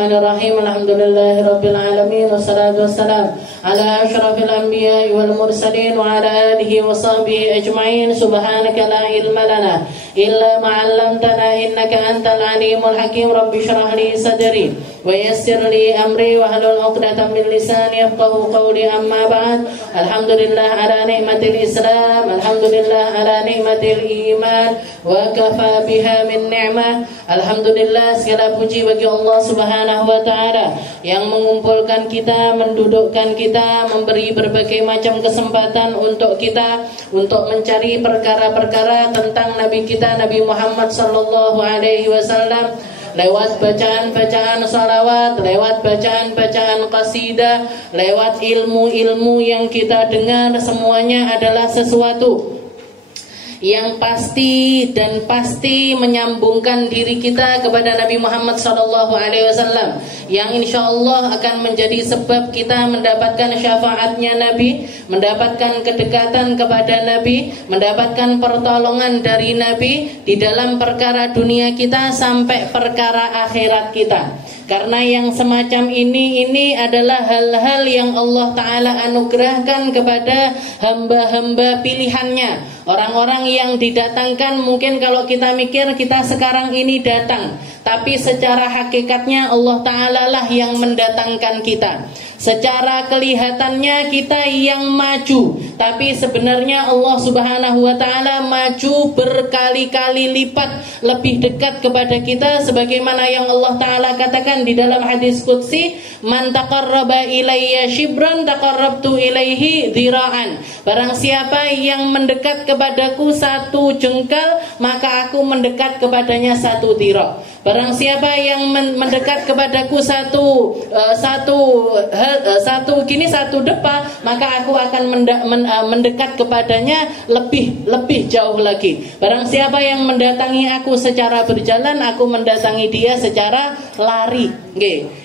Bismillahirrahmanirrahim. Alhamdulillahirabbil alamin wassalatu wassalamu ala asyrafil anbiya'i wal mursalin wa ala alihi wa sahbihi ajma'in. Subhanaka la ilma lana illa ma 'allamtana innaka antal alimul hakim. Rabbi shrah li sadri wa yassir li amri wa hlul 'uqdatam min lisani yafqahu qawli. Amma ba'd. Alhamdulillah ala ni'matil Islam, alhamdulillah ala ni'matil iman, wa kafa biha min ni'mah. Alhamdulillah, segala puji bagi Allah Subhanahu wa taala yang mengumpulkan kita, mendudukkan kita, memberi berbagai macam kesempatan untuk kita untuk mencari perkara-perkara tentang Nabi kita Nabi Muhammad sallallahu alaihi wasallam lewat bacaan-bacaan salawat, lewat bacaan-bacaan qasidah, lewat ilmu-ilmu yang kita dengar. Semuanya adalah sesuatu yang pasti dan pasti menyambungkan diri kita kepada Nabi Muhammad SAW, yang insya Allah akan menjadi sebab kita mendapatkan syafaatnya Nabi, mendapatkan kedekatan kepada Nabi, mendapatkan pertolongan dari Nabi di dalam perkara dunia kita sampai perkara akhirat kita. Karena yang semacam ini adalah hal-hal yang Allah Ta'ala anugerahkan kepada hamba-hamba pilihannya. Orang-orang yang didatangkan, mungkin kalau kita mikir kita sekarang ini datang, tapi secara hakikatnya Allah Ta'ala lah yang mendatangkan kita. Secara kelihatannya kita yang maju, tapi sebenarnya Allah Subhanahu wa taala maju berkali-kali lipat lebih dekat kepada kita, sebagaimana yang Allah Ta'ala katakan di dalam hadis qudsi, man taqarraba ilayya shibran taqarrabtu ilaihi dhira'an. Barang siapa yang mendekat kepadaku satu jengkal, maka aku mendekat kepadanya satu dhira'. Barang siapa yang mendekat kepadaku satu depa, maka aku akan mendekat kepadanya lebih jauh lagi. Barang siapa yang mendatangi aku secara berjalan, aku mendatangi dia secara lari.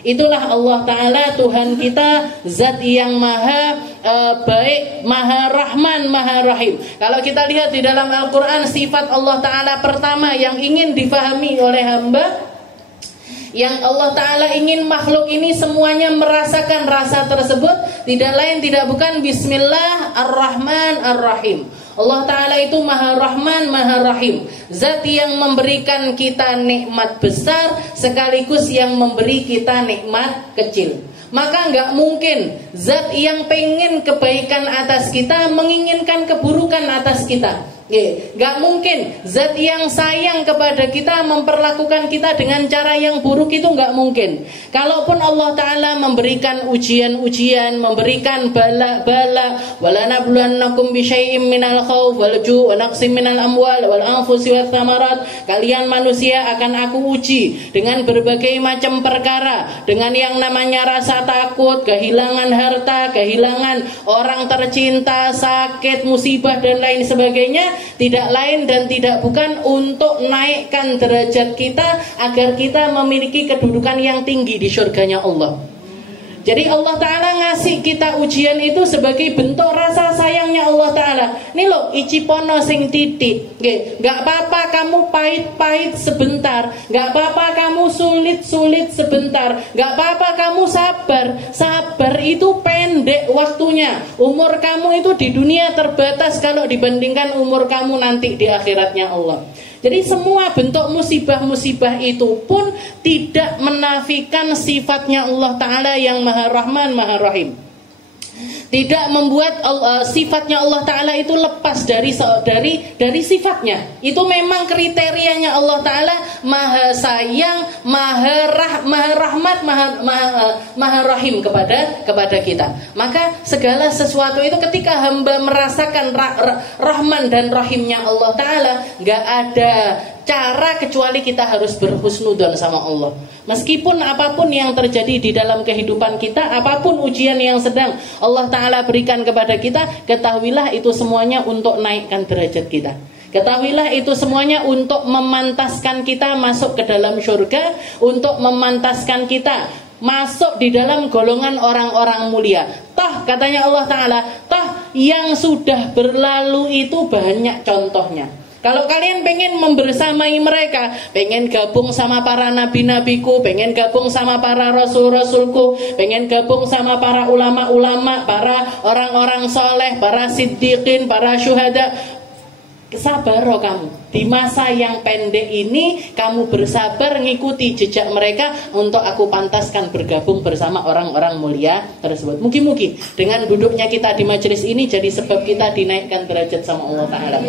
Itulah Allah Ta'ala, Tuhan kita, zat yang maha baik, maha rahman, maha rahim. Kalau kita lihat di dalam Al-Quran, sifat Allah Ta'ala pertama yang ingin difahami oleh hamba, yang Allah Ta'ala ingin makhluk ini semuanya merasakan rasa tersebut, tidak lain tidak bukan Bismillah ar-Rahman ar-Rahim. Allah Ta'ala itu maha rahman, maha rahim, zat yang memberikan kita nikmat besar sekaligus yang memberi kita nikmat kecil. Maka nggak mungkin zat yang pengen kebaikan atas kita menginginkan keburukan atas kita. Nggak mungkin zat yang sayang kepada kita memperlakukan kita dengan cara yang buruk, itu nggak mungkin. Kalaupun Allah Ta'ala memberikan ujian-ujian, memberikan bala-bala, walanabluwannakum bisyai'im minal khawf wal ju' wa naqsim minal amwal wal anfusi wath thamarat. Kalian manusia akan aku uji dengan berbagai macam perkara, dengan yang namanya rasa takut, kehilangan harta, kehilangan orang tercinta, sakit, musibah dan lain sebagainya. Tidak lain dan tidak bukan untuk naikkan derajat kita agar kita memiliki kedudukan yang tinggi di surganya Allah. Jadi Allah Ta'ala ngasih kita ujian itu sebagai bentuk rasa sayangnya Allah Ta'ala. Nih loh, icipono sing titik. Gak apa-apa kamu pahit-pahit sebentar, gak apa-apa kamu sulit-sulit sebentar, gak apa-apa kamu sabar. Sabar itu pendek waktunya. Umur kamu itu di dunia terbatas kalau dibandingkan umur kamu nanti di akhiratnya Allah. Jadi semua bentuk musibah-musibah itu pun tidak menafikan sifatnya Allah Ta'ala yang maha rahman, maha rahim. Tidak membuat sifatnya Allah Ta'ala itu lepas dari sifatnya. Itu memang kriterianya Allah Ta'ala, maha sayang, maha rahmat, maha rahim kepada kita. Maka segala sesuatu itu ketika hamba merasakan rahman dan rahimnya Allah Ta'ala, gak ada cara kecuali kita harus berhusnudzon sama Allah. Meskipun apapun yang terjadi di dalam kehidupan kita, apapun ujian yang sedang Allah Ta'ala berikan kepada kita, ketahuilah itu semuanya untuk naikkan derajat kita. Ketahuilah itu semuanya untuk memantaskan kita masuk ke dalam surga, untuk memantaskan kita masuk di dalam golongan orang-orang mulia. Toh katanya Allah Ta'ala, toh yang sudah berlalu itu banyak contohnya. Kalau kalian pengen membersamai mereka, pengen gabung sama para nabi-nabiku, pengen gabung sama para rasul-rasulku, pengen gabung sama para ulama-ulama, para orang-orang soleh, para siddiqin, para syuhada, sabar kamu. Di masa yang pendek ini kamu bersabar ngikuti jejak mereka untuk aku pantaskan bergabung bersama orang-orang mulia tersebut. Mungkin dengan duduknya kita di majelis ini jadi sebab kita dinaikkan derajat sama Allah Ta'ala,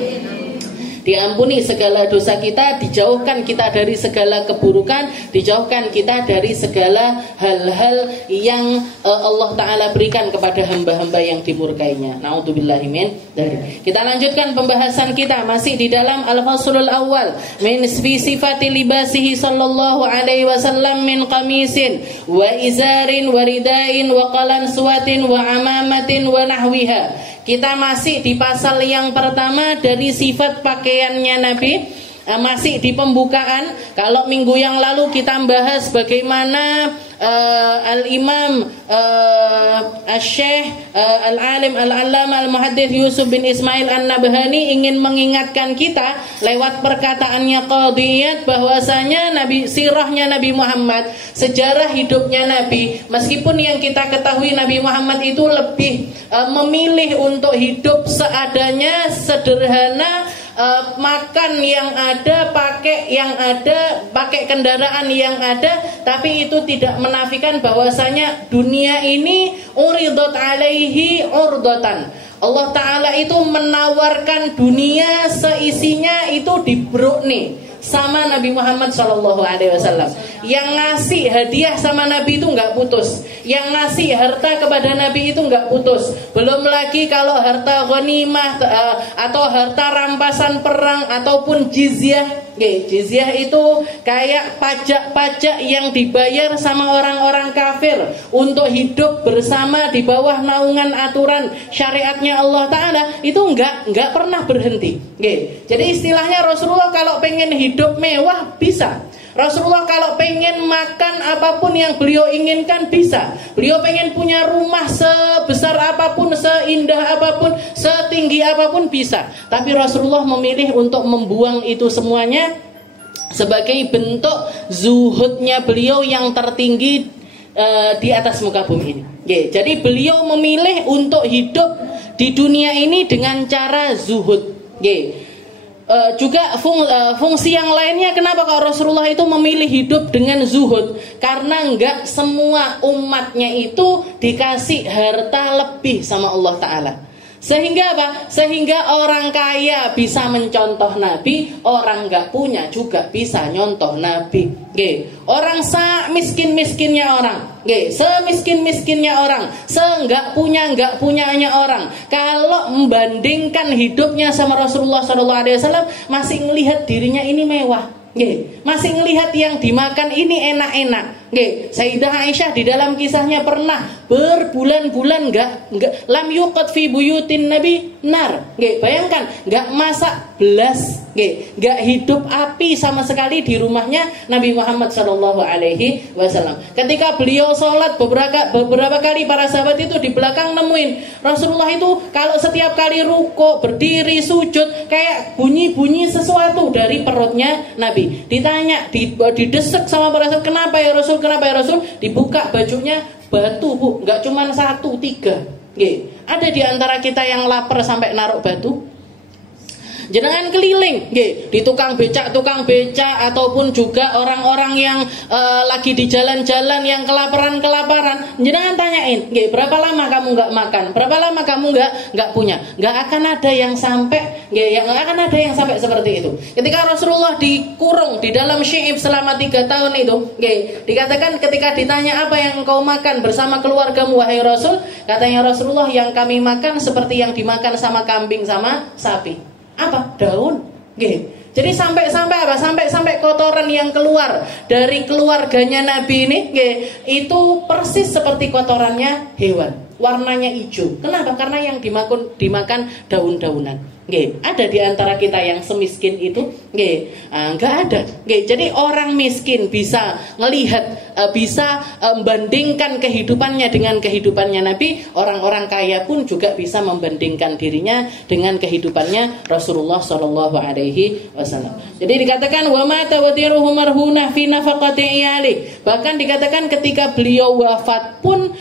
diampuni segala dosa kita, dijauhkan kita dari segala keburukan, dijauhkan kita dari segala hal-hal yang Allah Ta'ala berikan kepada hamba-hamba yang dimurkainya. Na'udzubillahi min dzalik. Kita lanjutkan pembahasan kita masih di dalam Al-Faslul Awal min sifati libasihi sallallahu alaihi wasallam min qamisin wa izarin wa ridain wa qalansuwatin wa amamatin wa nahwiha. Kita masih di pasal yang pertama dari sifat pakaiannya Nabi. Masih di pembukaan. Kalau minggu yang lalu kita bahas bagaimana Al-Imam Al-Syekh Al-Alim Al-Allamah Al-Muhaddits Yusuf bin Ismail An-Nabhani ingin mengingatkan kita lewat perkataannya Qadiyat bahwasanya sirahnya Nabi Muhammad, sejarah hidupnya Nabi, meskipun yang kita ketahui Nabi Muhammad itu lebih memilih untuk hidup seadanya, sederhana, makan yang ada, pakai kendaraan yang ada, tapi itu tidak menafikan bahwasanya dunia ini uridat alaihi urdatan. Allah Ta'ala itu menawarkan dunia seisinya itu dibrukni sama Nabi Muhammad SAW. Yang ngasih hadiah sama Nabi itu nggak putus, yang ngasih harta kepada Nabi itu nggak putus. Belum lagi kalau harta ghanimah atau harta rampasan perang ataupun jizyah. Jizyah itu kayak pajak-pajak yang dibayar sama orang-orang kafir untuk hidup bersama di bawah naungan aturan syariatnya Allah Ta'ala, itu nggak pernah berhenti. Jadi istilahnya Rasulullah kalau pengen hidup mewah bisa. Rasulullah kalau pengen makan apapun yang beliau inginkan bisa. Beliau pengen punya rumah sebesar apapun, seindah apapun, setinggi apapun bisa. Tapi Rasulullah memilih untuk membuang itu semuanya sebagai bentuk zuhudnya beliau yang tertinggi di atas muka bumi ini. Jadi beliau memilih untuk hidup di dunia ini dengan cara zuhud. Juga fungsi yang lainnya, kenapa kalau Rasulullah itu memilih hidup dengan zuhud? Karena enggak semua umatnya itu dikasih harta lebih sama Allah Ta'ala. Sehingga apa? Sehingga orang kaya bisa mencontoh Nabi, orang enggak punya juga bisa nyontoh Nabi. Orang miskin-miskinnya orang, semiskin-miskinnya orang, enggak punyanya orang, kalau membandingkan hidupnya sama Rasulullah SAW, masih melihat dirinya ini mewah. Masih melihat yang dimakan ini enak-enak. Sayyidah Aisyah di dalam kisahnya pernah berbulan-bulan enggak lam yuqad fi buyutin Nabi nar. Bayangkan, enggak masak belas, enggak hidup api sama sekali di rumahnya Nabi Muhammad SAW. Ketika beliau sholat beberapa kali, para sahabat itu di belakang nemuin Rasulullah itu kalau setiap kali ruko, berdiri, sujud kayak bunyi-bunyi sesuatu dari perutnya Nabi. Ditanya, didesek sama para sahabat, kenapa ya Rasul? Kenapa ya Rasul? Dibuka bajunya, batu bu, nggak cuma 1, 3. Ada di antara kita yang lapar sampai naruh batu? Jenengan keliling, di tukang becak ataupun juga orang-orang yang lagi di jalan-jalan yang kelaparan, jenengan tanyain, berapa lama kamu nggak makan, berapa lama kamu nggak punya, nggak akan ada yang sampai, nggak akan ada yang sampai seperti itu. Ketika Rasulullah dikurung di dalam syi'ib selama 3 tahun itu, dikatakan ketika ditanya apa yang engkau makan bersama keluargamu wahai Rasul, katanya Rasulullah yang kami makan seperti yang dimakan sama kambing sama sapi. Apa? Daun. Jadi sampai apa? Sampai kotoran yang keluar dari keluarganya Nabi ini, itu persis seperti kotorannya hewan. Warnanya hijau. Kenapa? Karena yang dimakan daun-daunan. Nggih, ada di antara kita yang semiskin itu? Nggih, enggak ada. Nggih, jadi orang miskin bisa melihat, bisa membandingkan kehidupannya dengan kehidupannya Nabi. Orang-orang kaya pun juga bisa membandingkan dirinya dengan kehidupannya Rasulullah Shallallahu Alaihi Wasallam. Jadi dikatakan wa mata wa tiruhu marhunah fi nafaqati iyali. Bahkan dikatakan ketika beliau wafat pun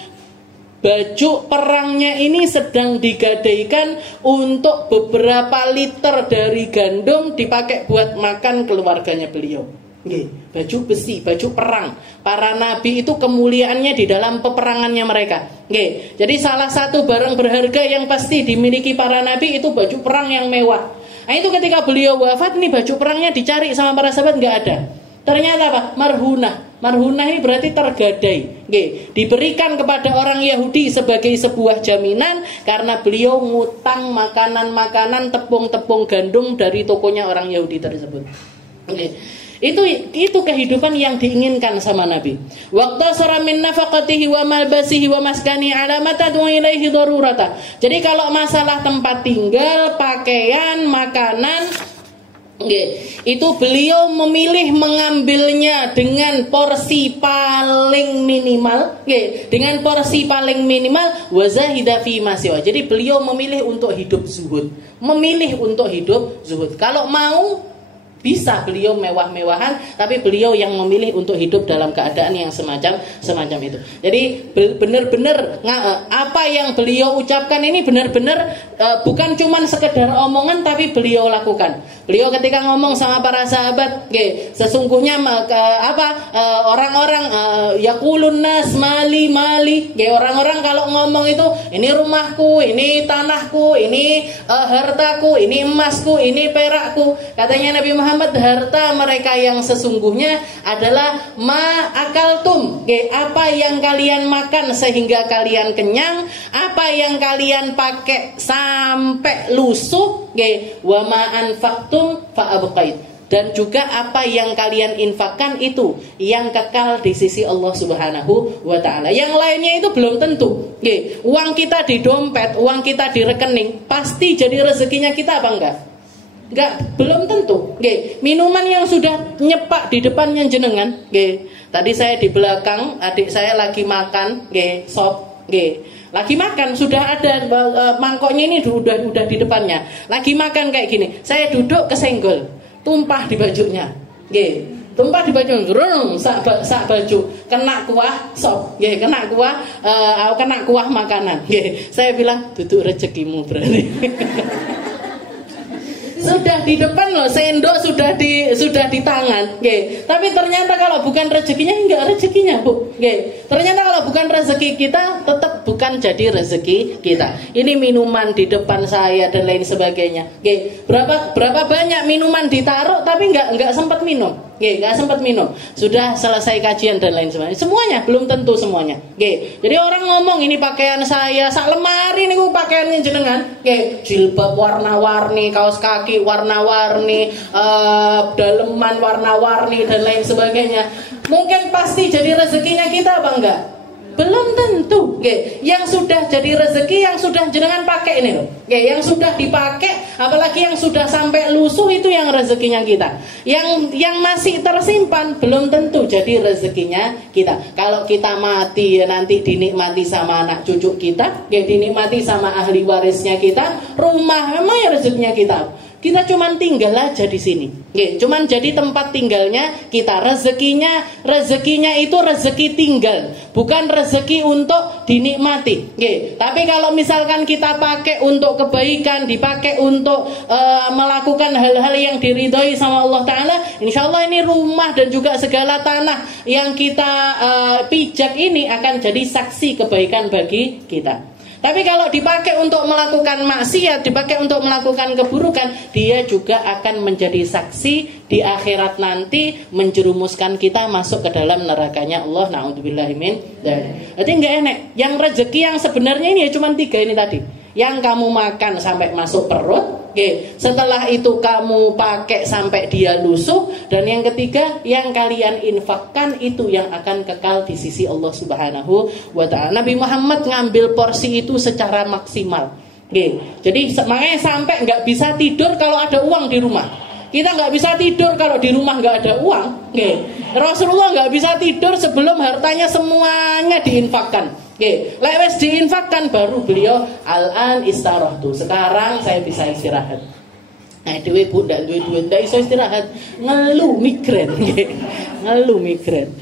baju perangnya ini sedang digadaikan untuk beberapa liter dari gandum dipakai buat makan keluarganya beliau. Baju besi, baju perang. Para nabi itu kemuliaannya di dalam peperangannya mereka. Jadi salah satu barang berharga yang pasti dimiliki para nabi itu baju perang yang mewah. Nah itu ketika beliau wafat nih baju perangnya dicari sama para sahabat nggak ada. Ternyata apa? Marhunah. Marhunah ini berarti tergadai. Diberikan kepada orang Yahudi sebagai sebuah jaminan karena beliau ngutang makanan-makanan, tepung-tepung gandum dari tokonya orang Yahudi tersebut. Itu kehidupan yang diinginkan sama Nabi. Waqta sara min nafaqatihi wa malbasihi wa maskani ala matadu ilaihi darurata. Jadi kalau masalah tempat tinggal, pakaian, makanan, itu beliau memilih mengambilnya dengan porsi paling minimal, dengan porsi paling minimal wazahida fi masiwa. Jadi beliau memilih untuk hidup zuhud, memilih untuk hidup zuhud. Kalau mau bisa beliau mewah-mewahan, tapi beliau yang memilih untuk hidup dalam keadaan yang semacam itu. Jadi benar-benar apa yang beliau ucapkan ini benar-benar bukan cuma sekedar omongan, tapi beliau lakukan. Beliau ketika ngomong sama para sahabat, sesungguhnya orang-orang yaqulun nas mali, orang-orang kalau ngomong itu ini rumahku, ini tanahku, ini hartaku, ini emasku, ini perakku. Katanya Nabi Muhammad, harta mereka yang sesungguhnya adalah ma akaltum, apa yang kalian makan sehingga kalian kenyang, apa yang kalian pakai sampai lusuh, wa ma anfaqtum fa abqait, dan juga apa yang kalian infakkan itu yang kekal di sisi Allah Subhanahu wa taala. Yang lainnya itu belum tentu. Uang kita di dompet, uang kita di rekening pasti jadi rezekinya kita apa enggak? Enggak, belum tentu. Minuman yang sudah nyepak di depannya jenengan, tadi saya di belakang, adik saya lagi makan, sop, lagi makan, sudah ada mangkoknya ini udah di depannya, lagi makan kayak gini. Saya duduk kesenggol, tumpah di bajunya, tumpah di baju, sak baju, kena kuah sop, kena kuah makanan. Saya bilang duduk rezekimu berarti. Sudah di depan loh, sendok sudah di tangan, tapi ternyata kalau bukan rezekinya, enggak rezekinya, Bu. Ternyata kalau bukan rezeki kita, tetap bukan jadi rezeki kita. Ini minuman di depan saya dan lain sebagainya. Berapa banyak minuman ditaruh tapi enggak sempat minum. Enggak sempat minum. Sudah selesai kajian dan lain sebagainya. Semuanya belum tentu semuanya. Jadi orang ngomong ini pakaian saya, sak lemari niku pakaiannya jenengan. Jilbab warna-warni, kaos kaki warna-warni, daleman warna-warni dan lain sebagainya. Mungkin pasti jadi rezekinya kita apa enggak? Belum tentu. Yang sudah jadi rezeki, yang sudah jenengan pakai ini loh. Yang sudah dipakai, apalagi yang sudah sampai lusuh, itu yang rezekinya kita. Yang masih tersimpan belum tentu jadi rezekinya kita. Kalau kita mati ya nanti dinikmati sama anak cucu kita, dinikmati sama ahli warisnya kita. Rumah memang ya rezekinya kita. Kita cuman tinggal aja di sini. Cuman jadi tempat tinggalnya kita. Rezekinya itu rezeki tinggal, bukan rezeki untuk dinikmati. Tapi kalau misalkan kita pakai untuk kebaikan, dipakai untuk melakukan hal-hal yang diridhoi sama Allah Ta'ala, insya Allah ini rumah dan juga segala tanah yang kita pijak ini akan jadi saksi kebaikan bagi kita. Tapi kalau dipakai untuk melakukan maksiat, dipakai untuk melakukan keburukan, dia juga akan menjadi saksi di akhirat nanti, menjerumuskan kita masuk ke dalam nerakanya Allah. Na'udzubillahi min dzalik. Berarti enggak enak. Yang rezeki yang sebenarnya ini ya cuma 3 ini tadi. Yang kamu makan sampai masuk perut, setelah itu kamu pakai sampai dia lusuh, dan yang ketiga yang kalian infakkan itu yang akan kekal di sisi Allah Subhanahu wa ta'ala. Nabi Muhammad ngambil porsi itu secara maksimal. Jadi makanya sampai nggak bisa tidur kalau ada uang di rumah. Kita nggak bisa tidur kalau di rumah nggak ada uang. Rasulullah nggak bisa tidur sebelum hartanya semuanya diinfakkan. Lewes diinfakkan baru beliau al-an istarahtu. Sekarang saya bisa istirahat. Nah, dewe bu ndak duwe ndak iso istirahat, ngeluh migren. Ngeluh migren.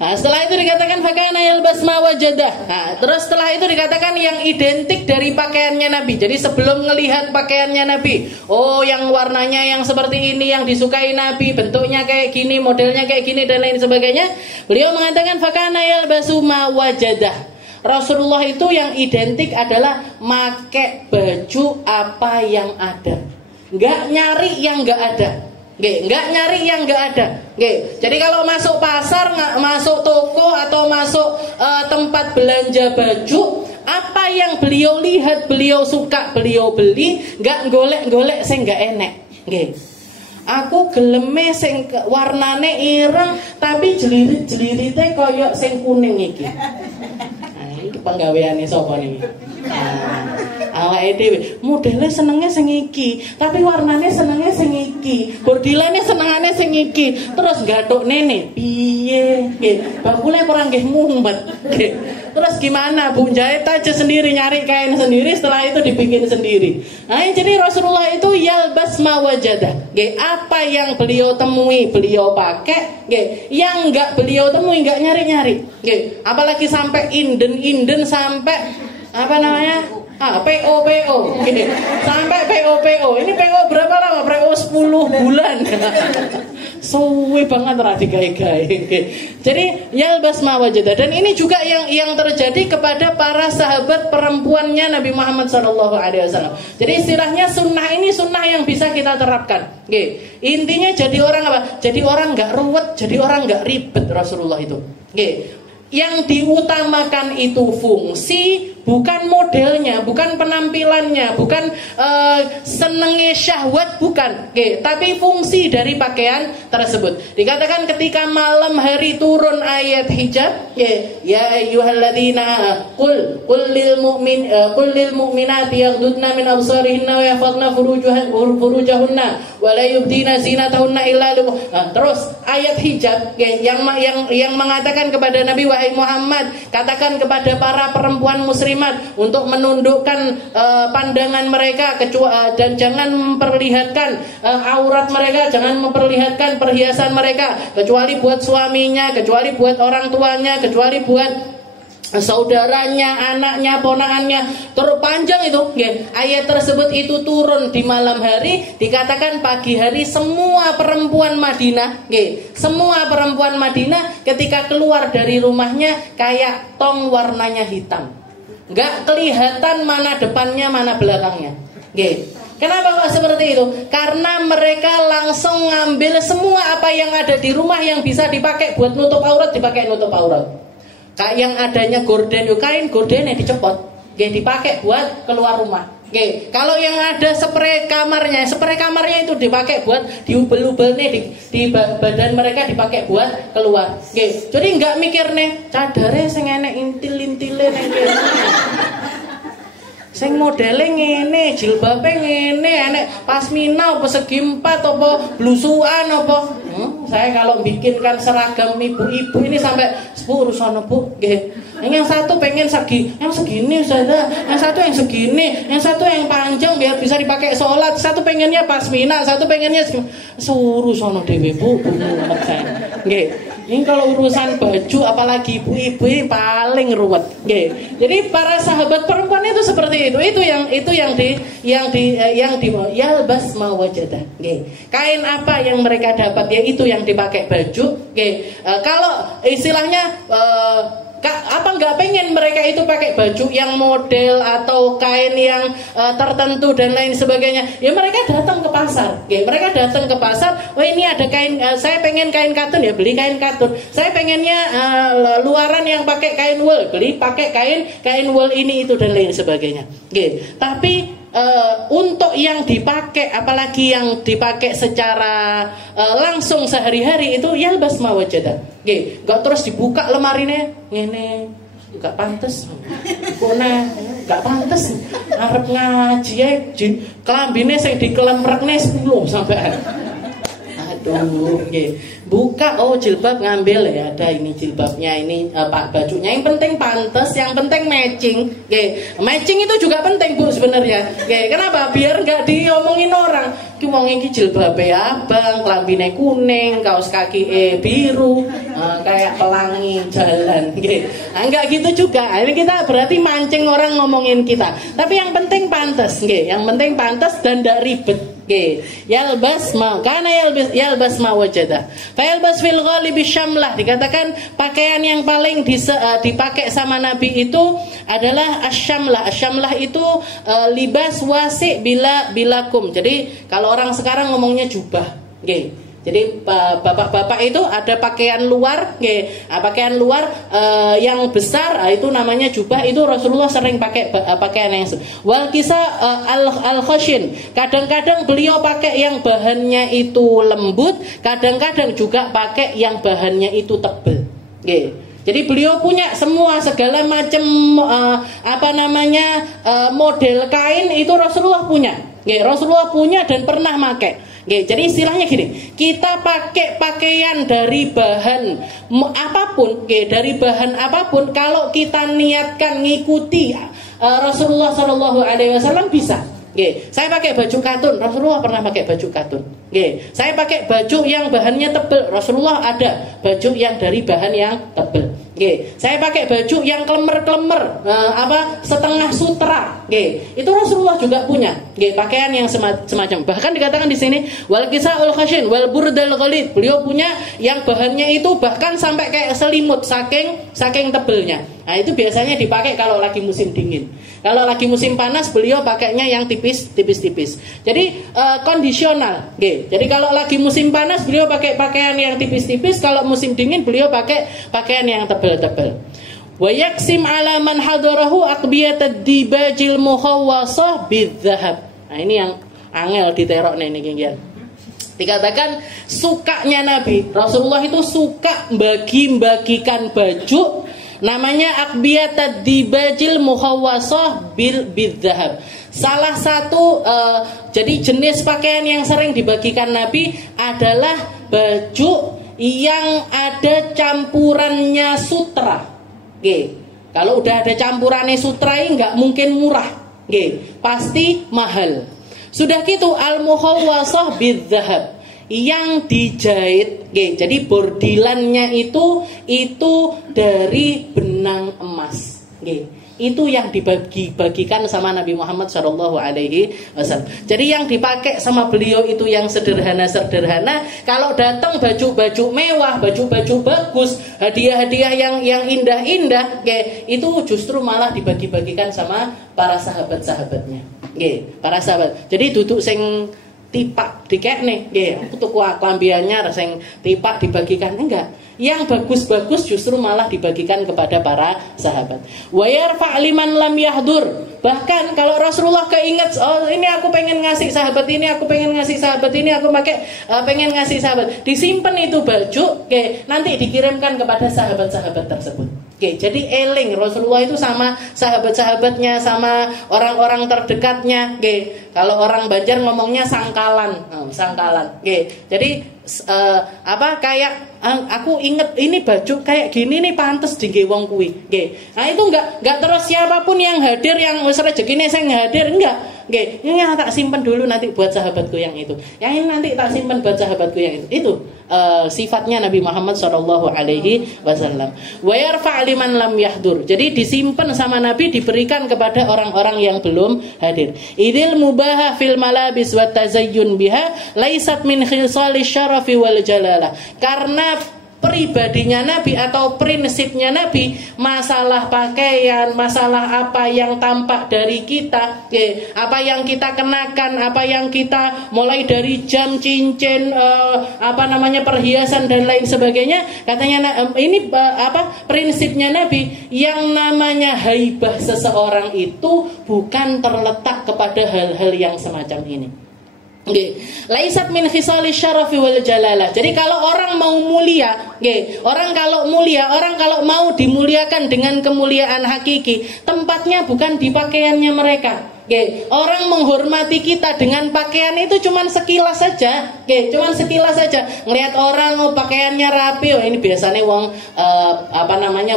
Nah, setelah itu dikatakan fakana yalbas ma wajadah. Nah, terus setelah itu dikatakan yang identik dari pakaiannya Nabi. Jadi sebelum ngelihat pakaiannya Nabi, oh yang warnanya yang seperti ini yang disukai Nabi, bentuknya kayak gini, modelnya kayak gini dan lain sebagainya, beliau mengatakan fakana yalbasu ma wajadah. Rasulullah itu yang identik adalah make baju apa yang ada. Enggak nyari yang enggak ada. Enggak nyari yang enggak ada. Jadi kalau masuk pasar, masuk toko atau masuk tempat belanja baju, apa yang beliau lihat, beliau suka, beliau beli, enggak golek-golek sing enggak enek. Aku geleme sing warnane ireng tapi jelirit-jelirite koyo sing kuning iki. Nah, iki penggaweane sapa niki? Awake dhewe modele senenge sing iki, tapi warnane senenge sing iki, bordilane senengane sing iki, terus gathuk nene piye? Bakule ora nggih mumet. Terus gimana Bu? Jahit aja sendiri, nyari kain sendiri, setelah itu dibikin sendiri. Nah, jadi Rasulullah itu yalbas ma wajadah. Apa yang beliau temui, beliau pakai. Yang enggak beliau temui, enggak nyari-nyari. Apalagi sampai inden sampai apa namanya? PO. Sampai PO. Ini PO berapa lama? PO 10 bulan. Suwe banget ra digawe-gawe. Jadi yalbas ma wajadah. Dan ini juga yang terjadi kepada para sahabat perempuannya Nabi Muhammad SAW. Jadi istilahnya sunnah ini sunnah yang bisa kita terapkan. Intinya jadi orang apa? Jadi orang enggak ruwet, jadi orang enggak ribet Rasulullah itu. Yang diutamakan itu fungsi, bukan modelnya, bukan penampilannya, bukan senenge syahwat, bukan. Tapi fungsi dari pakaian tersebut. Dikatakan ketika malam hari turun ayat hijab, ya ayyuhalladzina qul lil mu'minati yaghdudna min absarihinna wa yahfazna furujahunna wa la yubdina zinatahunna illa terus ayat hijab yang mengatakan kepada Nabi, wahai Muhammad, katakan kepada para perempuan muslimat untuk menundukkan pandangan mereka dan jangan memperlihatkan aurat mereka, jangan memperlihatkan perhiasan mereka kecuali buat suaminya, kecuali buat orang tuanya, kecuali buat saudaranya, anaknya, ponakannya. Terus panjang itu. Ayat tersebut itu turun di malam hari. Dikatakan pagi hari semua perempuan Madinah, semua perempuan Madinah ketika keluar dari rumahnya kayak tong warnanya hitam. Enggak kelihatan mana depannya, mana belakangnya. Kenapa kok seperti itu? Karena mereka langsung ngambil semua apa yang ada di rumah yang bisa dipakai buat nutup aurat, dipakai nutup aurat. Kayak yang adanya gorden, kain gordennya dicepot, dipakai buat keluar rumah. Kalau yang ada spray kamarnya itu dipakai buat diubel-ubel di badan mereka, dipakai buat keluar. Jadi nggak mikir nih cadare sing enek intil-intile ning kene. Sing modele ngene, jilbabe ngene, enek pasmina apa segi 4 apa blusukan apa. Saya kalau bikinkan seragam ibu-ibu ini sampai 10 sono Bu, nggih. Yang satu pengen yang segini saja, yang satu yang segini, yang satu yang panjang biar bisa dipakai sholat, satu pengennya pasmina, satu pengennya suruh sono dhewe Bu, mumet saya. Nggih. Ini kalau urusan baju apalagi ibu-ibu ini paling ruwet. Jadi para sahabat perempuan itu seperti itu. Itu yang di yalbas ma wajadah. Kain apa yang mereka dapat ya itu yang dipakai baju. Kalau istilahnya apa nggak pengen mereka itu pakai baju yang model atau kain yang tertentu dan lain sebagainya, ya mereka datang ke pasar. Mereka datang ke pasar, oh ini ada kain, saya pengen kain katun, ya beli kain katun. Saya pengennya luaran yang pakai kain wool, beli pakai kain wool ini itu dan lain sebagainya. Tapi untuk yang dipakai, apalagi yang dipakai secara langsung sehari-hari itu yalbas ma wajadah. Gak terus dibuka lemarinya ngene, Gak pantes. Kok gak pantes. Arep ngaji ae klambine sing dikelemrekne 10 sampean. Aduh, nggih. Buka jilbab ngambil ya, ada ini jilbabnya, ini pak bajunya. Yang penting pantas, yang penting matching. Nggih. Matching itu juga penting Bu sebenarnya. Nggih. Kenapa? Biar enggak diomongin orang. Ki wong iki jilbabe abang, klambine kuning, kaos kaki biru, kayak pelangi jalan. Nggih. Nah, enggak gitu juga. Ini kita berarti mancing orang ngomongin kita. Tapi yang penting pantas, nggih. Yang penting pantas dan enggak ribet. Okay. Yalbas ma kana yalbas ma wajada. Fa yalbas fil ghalibi syamlah, dikatakan pakaian yang paling dipakai sama Nabi itu adalah asyamlah. Asyamlah itu libas wasi bilakum. Jadi kalau orang sekarang ngomongnya jubah. Okay. Jadi bapak-bapak itu ada pakaian luar, pakaian luar yang besar, itu namanya jubah. Itu Rasulullah sering pakai pakaian yang wal kisah al khashin. Kadang-kadang beliau pakai yang bahannya itu lembut, kadang-kadang juga pakai yang bahannya itu tebal. Jadi beliau punya semua segala macam model kain itu Rasulullah punya. Rasulullah punya dan pernah pakai. Jadi istilahnya gini, kita pakai pakaian dari bahan apapun, dari bahan apapun, kalau kita niatkan ngikuti Rasulullah Shallallahu Alaihi Wasallam bisa. Saya pakai baju katun, Rasulullah pernah pakai baju katun. Saya pakai baju yang bahannya tebal, Rasulullah ada baju yang dari bahan yang tebal. Saya pakai baju yang klemer-klemer, setengah sutra. Itu Rasulullah juga punya. Pakaian yang semacam. Bahkan dikatakan di sini wal kisaul khashin wal burdal ghalid. Beliau punya yang bahannya itu bahkan sampai kayak selimut saking tebelnya. Nah, itu biasanya dipakai kalau lagi musim dingin. Kalau lagi musim panas beliau pakainya yang tipis-tipis. Jadi kondisional. Jadi kalau lagi musim panas beliau pakai pakaian yang tipis-tipis, kalau musim dingin beliau pakai pakaian yang tebal-tebal. Wa yaksim ala man hadarahu aqbiyatad dibajil mukhawwasah bidzahab. Nah, ini yang angel diterok nih genggian. Dikatakan sukanya Nabi Rasulullah itu suka bagi-bagikan baju, namanya aqbiyatad dibajil mukhawwasah bidzahab. Salah satu jadi jenis pakaian yang sering dibagikan Nabi adalah baju yang ada campurannya sutra. Kalau udah ada campurannya sutra ini nggak mungkin murah. Pasti mahal. Sudah gitu al-mukhawwasah bidzahab, yang dijahit, jadi bordilannya itu dari benang emas. Itu yang dibagi-bagikan sama Nabi Muhammad SAW. Jadi yang dipakai sama beliau itu yang sederhana-sederhana. Kalau datang baju-baju mewah, baju-baju bagus, hadiah-hadiah yang indah-indah, itu justru malah dibagi-bagikan sama para sahabat-sahabatnya. Para sahabat. Jadi duduk sing tipak dikekne, aku tuku klambiannya sing tipak dibagikan, enggak. Yang bagus-bagus justru malah dibagikan kepada para sahabat. Wa yarfa' liman lam yahdur. Bahkan kalau Rasulullah keinget, ini aku pengen ngasih sahabat ini, aku pengen ngasih sahabat ini, aku pengen ngasih sahabat, disimpan itu baju, nanti dikirimkan kepada sahabat-sahabat tersebut. Jadi eling Rasulullah itu sama sahabat-sahabatnya, sama orang-orang terdekatnya. Kalau orang Banjar ngomongnya sangkalan, sangkalan. Jadi kayak aku inget ini baju kayak gini nih pantes digawe wong kuwi. Nah itu enggak terus siapapun yang hadir, yang wis rezekine sing hadir, enggak. Ini tak simpen dulu nanti buat sahabatku yang itu. Yang ini nanti tak simpen buat sahabatku yang itu. Itu sifatnya Nabi Muhammad SAW. Wa yarfa' liman lam yahdur. Jadi disimpan sama Nabi, diberikan kepada orang-orang yang belum hadir. Idil mubaha fil malabis wa tazayyun biha laisat min khisali syarafi wal jalalah. Karena pribadinya Nabi atau prinsipnya Nabi, masalah pakaian, masalah apa yang tampak dari kita, apa yang kita kenakan, apa yang kita mulai dari jam, cincin, perhiasan dan lain sebagainya, katanya ini prinsipnya Nabi, yang namanya haibah seseorang itu bukan terletak kepada hal-hal yang semacam ini. Laisat min khisali syarafi wal jalalah. Jadi kalau orang mau mulia, orang kalau mau dimuliakan dengan kemuliaan hakiki, tempatnya bukan di pakaiannya mereka. Orang menghormati kita dengan pakaian itu cuman sekilas saja, cuman sekilas saja. Ngelihat orang pakaiannya rapi, ini biasanya wong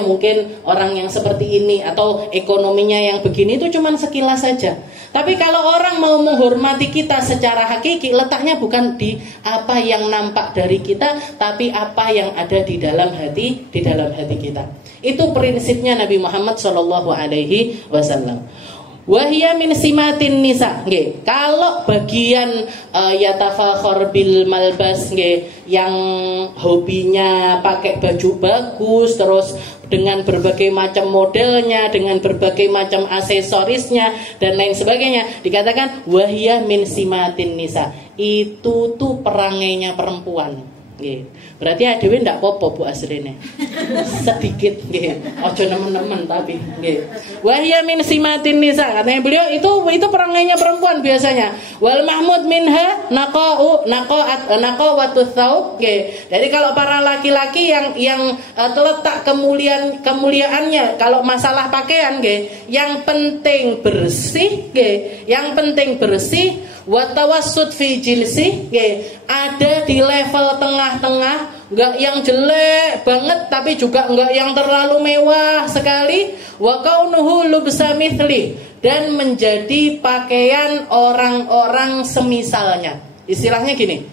mungkin orang yang seperti ini atau ekonominya yang begini, itu cuman sekilas saja. Tapi kalau orang mau menghormati kita secara hakiki, letaknya bukan di apa yang nampak dari kita, tapi apa yang ada di dalam hati kita. Itu prinsipnya Nabi Muhammad SAW. Wahia min simatin nisa. Kalau bagian yatafakhor bil malbas, yang hobinya pakai baju bagus, terus dengan berbagai macam modelnya, dengan berbagai macam aksesorisnya dan lain sebagainya, dikatakan wahia min simatin nisa. Itu tuh perangainya perempuan. Berarti adewe ndak popo Bu asrine. Sedikit ojo nemen-nemen tapi wahya min simatin nisa, katanya beliau itu perangainya perempuan biasanya. Wal mahmud minha naqawatu thawb. Jadi kalau para laki-laki yang terletak kemuliaannya kalau masalah pakaian, yang penting bersih, wa tawassut fi jilsi, ada di level tengah-tengah, enggak yang jelek banget tapi juga enggak yang terlalu mewah sekali. Wa kaunuhu lubsa mithli, dan menjadi pakaian orang-orang semisalnya. Istilahnya gini,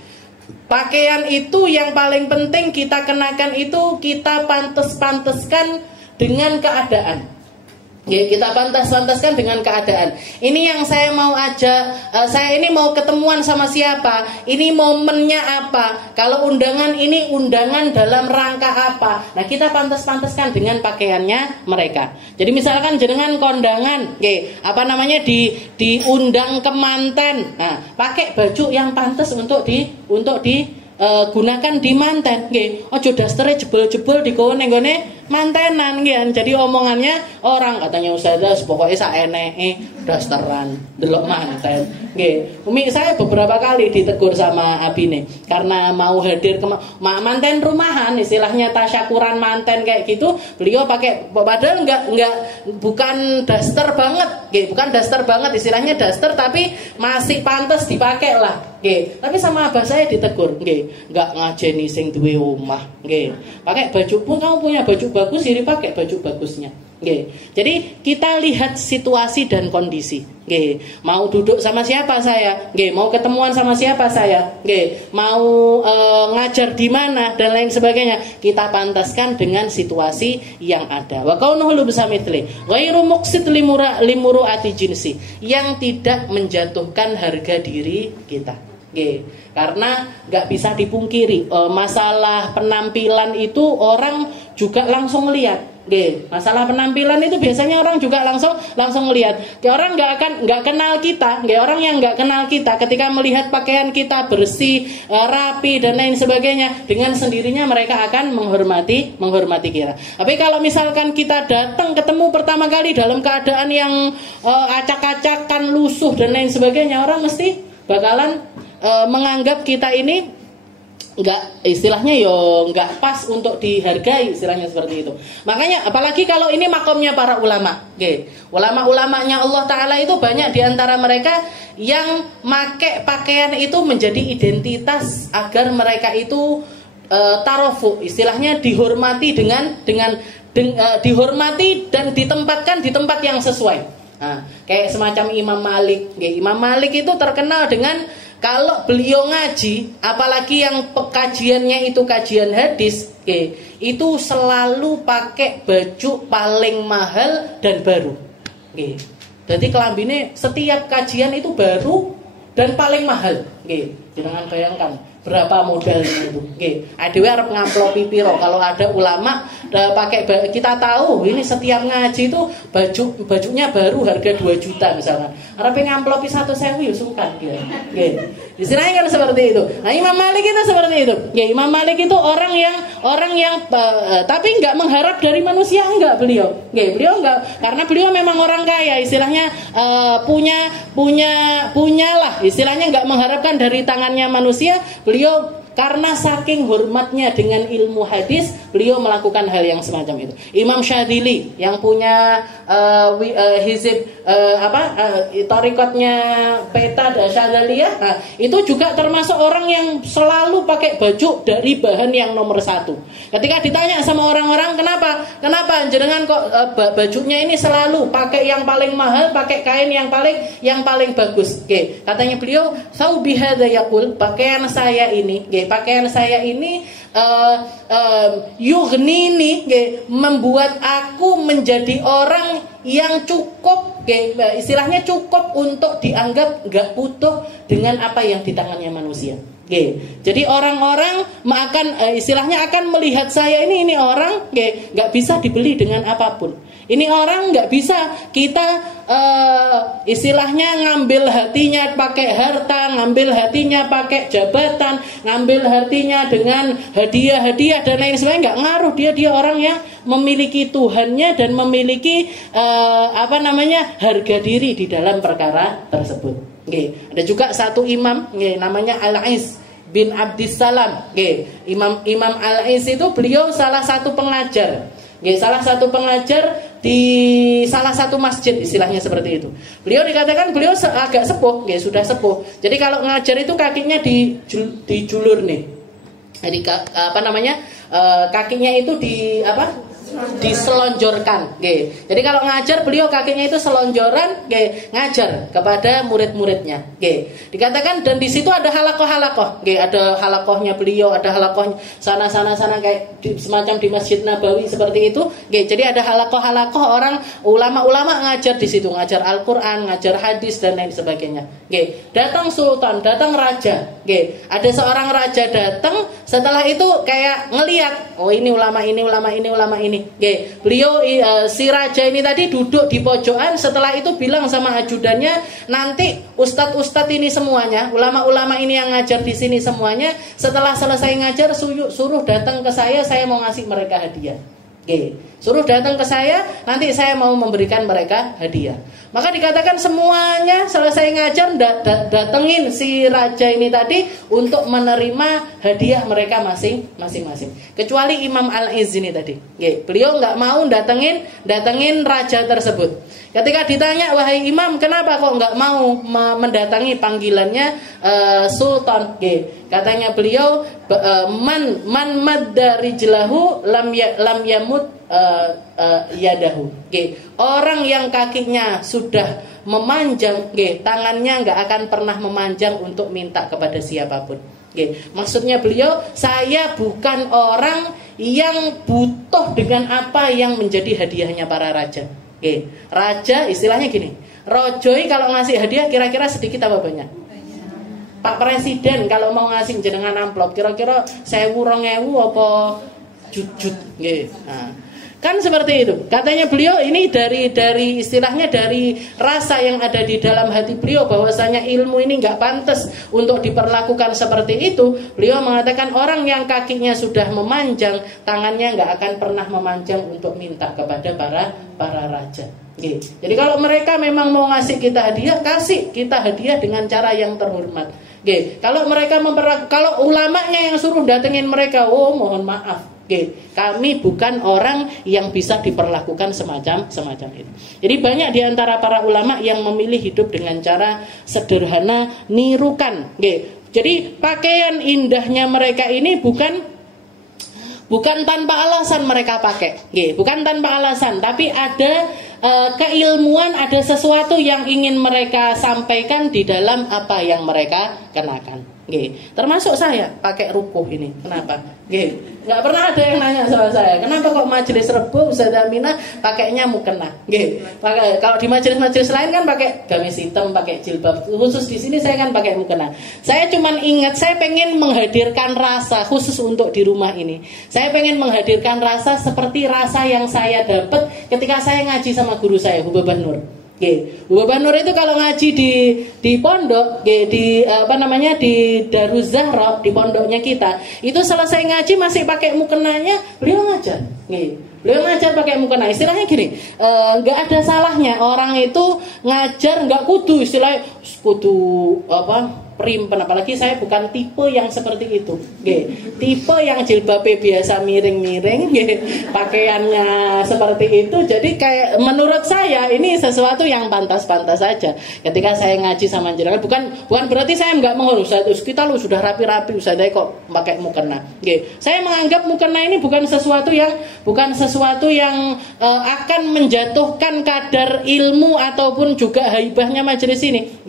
pakaian itu yang paling penting kita kenakan itu kita pantas-pantaskan dengan keadaan. Kita pantas-pantaskan dengan keadaan. Ini yang saya mau ajak, saya ini mau ketemuan sama siapa, ini momennya apa, kalau undangan ini undangan dalam rangka apa. Nah kita pantas-pantaskan dengan pakaiannya mereka. Jadi misalkan jenengan kondangan, diundang ke manten, nah pakai baju yang pantas untuk gunakan di manten, ojo dastere jebol-jebol digawe ning gone mantenan, jadi omongannya orang katanya ustazah pokoknya saeneke dasteran delok manten. Umi saya beberapa kali ditegur sama abine karena mau hadir ke manten rumahan, istilahnya tasyakuran manten kayak gitu, beliau pakai padahal bukan daster banget, bukan daster banget, istilahnya daster tapi masih pantas dipakai lah. Tapi sama abah saya ditegur, nggak ngajeni sing duwe omah, pakai baju pun kamu punya baju bagus, jadi pakai baju bagusnya. Jadi kita lihat situasi dan kondisi. Mau duduk sama siapa saya, mau ketemuan sama siapa saya, mau ngajar di mana dan lain sebagainya, kita pantaskan dengan situasi yang ada. Wa kaunuhu lubsamithli ghairu muqsid limuru'ati jinsi, yang tidak menjatuhkan harga diri kita. Karena nggak bisa dipungkiri, masalah penampilan itu orang juga langsung lihat. Masalah penampilan itu biasanya orang juga langsung lihat. Orang nggak kenal kita, orang yang nggak kenal kita ketika melihat pakaian kita bersih, rapi dan lain sebagainya, dengan sendirinya mereka akan menghormati kita. Tapi kalau misalkan kita datang ketemu pertama kali dalam keadaan yang acak-acakan, lusuh dan lain sebagainya, orang mesti bakalan menganggap kita ini nggak pas untuk dihargai, istilahnya seperti itu. Makanya apalagi kalau ini makomnya para ulama, ulama-ulamanya Allah Ta'ala itu banyak diantara mereka yang make pakaian itu menjadi identitas agar mereka itu tarofu, istilahnya dihormati dihormati dan ditempatkan di tempat yang sesuai. Nah, kayak semacam Imam Malik. Imam Malik itu terkenal dengan kalau beliau ngaji, apalagi yang kajiannya itu kajian hadis, itu selalu pakai baju paling mahal dan baru. Jadi kelambine setiap kajian itu baru dan paling mahal. Jangan bayangkan, berapa modalnya itu. Nggih, adewe arep ngamplopi piro. Kalau ada ulama pakai, kita tahu ini setiap ngaji itu bajunya baru harga 2 juta misalkan. Arep ngamplopi 1.000 ya sungkan dia. Nggih. Istilahnya kan seperti itu. Nah, Imam Malik itu seperti itu. Nggih, Imam Malik itu orang yang tapi enggak mengharap dari manusia, enggak beliau. Nggih, beliau enggak, karena beliau memang orang kaya, istilahnya punyalah, istilahnya enggak mengharapkan dari tangannya manusia. Beliau karena saking hormatnya dengan ilmu hadis, beliau melakukan hal yang semacam itu. Imam Syadzili yang punya hizib torikotnya peta Syadzaliyah, nah, itu juga termasuk orang yang selalu pakai baju dari bahan yang nomor 1. Ketika ditanya sama orang-orang, kenapa jenengan kok bajunya ini selalu pakai yang paling mahal, pakai kain yang paling bagus? Oke, katanya beliau, "Thawbi hadza yaqul," pakaian saya ini yughnini, membuat aku menjadi orang yang cukup, istilahnya cukup untuk dianggap gak butuh dengan apa yang di tangannya manusia. Jadi orang-orang istilahnya akan melihat saya ini orang gak bisa dibeli dengan apapun. Ini orang nggak bisa kita istilahnya ngambil hatinya pakai harta, ngambil hatinya pakai jabatan, ngambil hatinya dengan hadiah-hadiah dan lain sebagainya. Nggak ngaruh, dia orang yang memiliki Tuhannya dan memiliki harga diri di dalam perkara tersebut. Ada juga satu imam namanya Al-Is bin Abdissalam. Imam Al-Is itu beliau salah satu pengajar. Salah satu pengajar di salah satu masjid, istilahnya seperti itu. Beliau dikatakan beliau agak sepuh, sudah sepuh. Jadi kalau ngajar itu kakinya dijulur nih. Jadi kakinya itu diselonjorkan. Jadi kalau ngajar beliau kakinya itu selonjoran, ngajar kepada murid-muridnya. Dikatakan dan di situ ada halakoh-halakoh. Ada halakohnya beliau, ada halakohnya sana kayak semacam di Masjid Nabawi seperti itu. Jadi ada halakoh-halakoh orang ulama-ulama ngajar di situ, ngajar Al-Qur'an, ngajar hadis dan lain sebagainya. Datang sultan, datang raja. Ada seorang raja datang, setelah itu kayak ngelihat, oh ini ulama ini. Beliau si raja ini tadi duduk di pojokan, setelah itu bilang sama ajudannya, nanti ustadz ini semuanya, ulama-ulama ini yang ngajar di sini semuanya, setelah selesai ngajar suruh datang ke saya mau ngasih mereka hadiah. Suruh datang ke saya, nanti saya mau memberikan mereka hadiah. Maka dikatakan semuanya selesai ngajar datengin si raja ini tadi untuk menerima hadiah mereka masing-masing. Kecuali Imam Al-Iz ini tadi. Beliau nggak mau datengin raja tersebut. Ketika ditanya, wahai imam, kenapa kok nggak mau mendatangi panggilannya sultan? Katanya beliau, man madda rijlahu lam yamut yadahu. Orang yang kakinya sudah memanjang, tangannya nggak akan pernah memanjang untuk minta kepada siapapun. Maksudnya beliau, saya bukan orang yang butuh dengan apa yang menjadi hadiahnya para raja. Raja istilahnya gini, rojoi kalau ngasih hadiah kira-kira sedikit apa banyak? Pak Presiden kalau mau ngasih jenengan amplop kira-kira 1.000 2.000 apa jut-jut. Nah, kan seperti itu. Katanya beliau ini dari istilahnya dari rasa yang ada di dalam hati beliau bahwasanya ilmu ini nggak pantas untuk diperlakukan seperti itu. Beliau mengatakan orang yang kakinya sudah memanjang, tangannya nggak akan pernah memanjang untuk minta kepada para raja. Jadi kalau mereka memang mau ngasih kita hadiah, kasih kita hadiah dengan cara yang terhormat. Kalau mereka kalau ulamanya yang suruh datengin mereka, oh mohon maaf. Kami bukan orang yang bisa diperlakukan semacam itu. Jadi banyak di antara para ulama yang memilih hidup dengan cara sederhana, nirukan. Jadi pakaian indahnya mereka ini bukan tanpa alasan mereka pakai. Bukan tanpa alasan, tapi ada keilmuan, ada sesuatu yang ingin mereka sampaikan di dalam apa yang mereka kenakan. Termasuk saya pakai rukuh ini. Kenapa? nggak pernah ada yang nanya sama saya, kenapa kok majelis Rebo Ustazah Aminah pakainya mukena. Kalau di majelis-majelis lain kan pakai gamis hitam, pakai jilbab. Khusus di sini saya kan pakai mukena. Saya cuman ingat, saya pengen menghadirkan rasa khusus untuk di rumah ini. Saya pengen menghadirkan rasa seperti rasa yang saya dapat ketika saya ngaji sama guru saya, Hubabah Nur. Hubabah Nur itu kalau ngaji di pondok, di di Daruz Zahra, di pondoknya kita, itu selesai ngaji masih pakai mukenanya, beliau ngajar. Beliau ngajar pakai mukena. Istilahnya gini, nggak ada salahnya orang itu ngajar, nggak kudu istilahnya kudu primpen, apalagi saya bukan tipe yang seperti itu. Tipe yang jilbabnya biasa miring-miring, pakaiannya seperti itu. Jadi kayak menurut saya ini sesuatu yang pantas-pantas saja. Ketika saya ngaji sama jenengan, bukan berarti saya nggak mengurus. Kita lu sudah rapi-rapi, Ustaz kok pakai mukena. Saya menganggap mukena ini bukan sesuatu yang akan menjatuhkan kadar ilmu ataupun juga haibahnya majelis ini.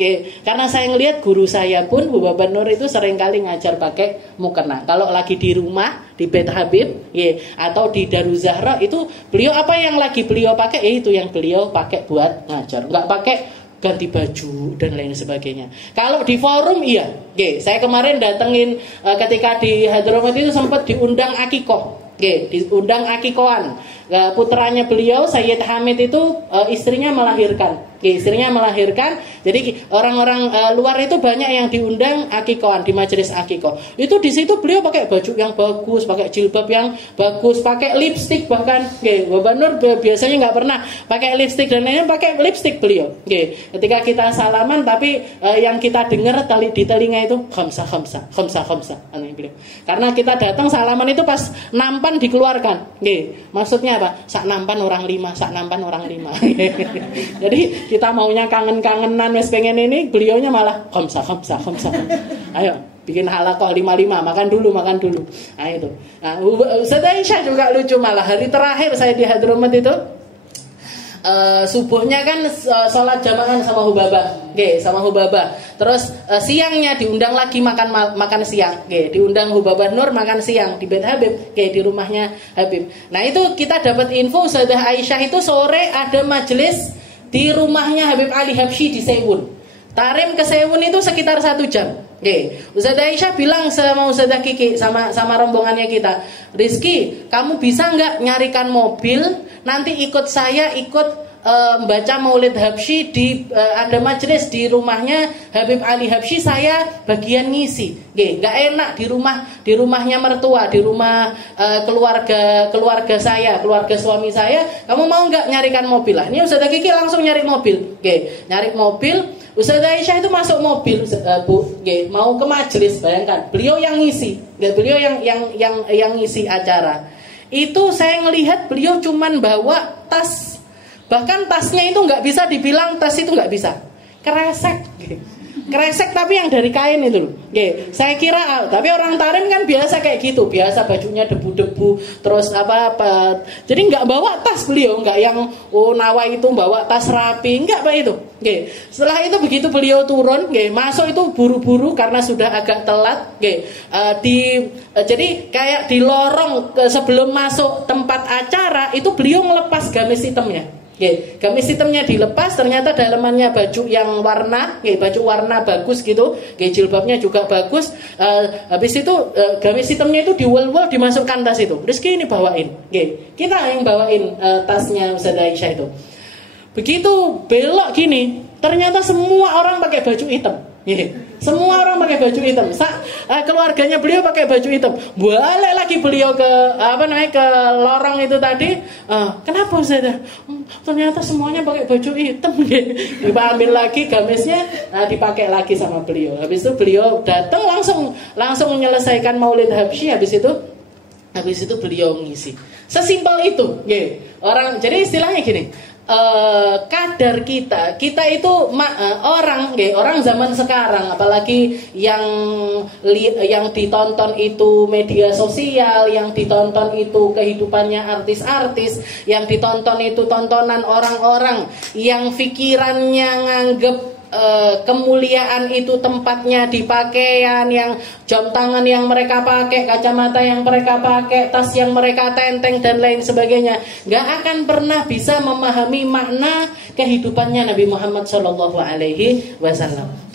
Karena saya ngelihat guru saya pun Hubabah Nur itu seringkali ngajar pakai mukena. Kalau lagi di rumah di Bait Habib, atau di Daruz Zahra, itu beliau apa yang lagi beliau pakai, itu yang beliau pakai buat ngajar. Nggak pakai ganti baju dan lain sebagainya. Kalau di forum iya, saya kemarin datengin ketika di Hadramaut itu sempat diundang akikoh. Diundang akikoan. Putranya beliau Sayyid Hamid itu istrinya melahirkan. Jadi orang-orang luar itu banyak yang diundang akikoan di majelis akikoh. Itu di situ beliau pakai baju yang bagus, pakai jilbab yang bagus, pakai lipstik bahkan. Hubabah Nur biasanya nggak pernah pakai lipstik dan lainnya, pakai lipstik beliau. Ketika kita salaman, tapi yang kita dengar di telinga itu khamsa. Beliau. Karena kita datang salaman itu pas nampan dikeluarkan. Maksudnya apa? Sak nampan orang 5. Jadi kita maunya kangen-kangenan, wes pengen ini, beliaunya malah khamsa. Ayo bikin halaqah 55, makan dulu. Nah itu. Ustaz Aisyah juga lucu, malah hari terakhir saya di Hadramaut itu subuhnya kan sholat jamaah sama Hubabah. Terus siangnya diundang lagi makan siang. Diundang Hubabah Nur makan siang di Bait Habib, di rumahnya Habib. Nah itu kita dapat info Ustazah Aisyah itu sore ada majelis di rumahnya Habib Ali Habsyi di Sewun. Tarim ke Sewun itu sekitar 1 jam. Ustazah Aisyah bilang sama Ustazah Kiki sama rombongannya kita, Rizky, kamu bisa nggak nyarikan mobil, nanti ikut saya baca Maulid Habsyi ada majelis di rumahnya Habib Ali Habsyi, saya bagian ngisi. Nggak enak di rumahnya mertua, di rumah keluarga saya, keluarga suami saya. Kamu mau nggak nyarikan mobil? Lah, ini Ustazah Kiki langsung nyari mobil. Nyari mobil. Ustazah Aisyah itu masuk mobil, Bu, mau ke majelis, bayangkan. Beliau yang ngisi, beliau yang ngisi acara. Itu saya ngelihat beliau cuman bawa tas. Bahkan tasnya itu nggak bisa dibilang tas, itu nggak bisa. Kresek tapi yang dari kain itu loh. Saya kira, tapi orang Tarim kan biasa kayak gitu, biasa bajunya debu-debu, terus apa. Jadi nggak bawa tas beliau, nggak yang Nawa itu bawa tas rapi, nggak Pak itu. Setelah itu begitu beliau turun, masuk itu buru-buru karena sudah agak telat. Jadi kayak di lorong sebelum masuk tempat acara itu beliau ngelepas gamis hitamnya. Gamis hitamnya dilepas, ternyata dalamannya baju yang baju warna bagus gitu, jilbabnya juga bagus. Habis itu gamis hitamnya itu diwel-wel, dimasukkan tas itu. Rizky ini bawain, kita yang bawain tasnya Ustazah Aisyah itu. Begitu belok gini, ternyata semua orang pakai baju hitam. Semua orang pakai baju hitam. Keluarganya beliau pakai baju hitam. Balik lagi beliau ke ke lorong itu tadi. Kenapa Ustazah? Ternyata semuanya pakai baju hitam. Diambil lagi gamisnya, dipakai lagi sama beliau. Habis itu beliau datang langsung menyelesaikan Maulid Habsyi. Habis itu beliau ngisi. Sesimpel itu. Orang, jadi istilahnya gini. Kadar kita itu orang zaman sekarang, apalagi yang ditonton itu media sosial, yang ditonton itu kehidupannya artis-artis, yang ditonton itu tontonan orang-orang yang pikirannya nganggep kemuliaan itu tempatnya di pakaian, yang jam tangan yang mereka pakai, kacamata yang mereka pakai, tas yang mereka tenteng dan lain sebagainya, nggak akan pernah bisa memahami makna kehidupannya Nabi Muhammad Shallallahu Alaihi Wasallam.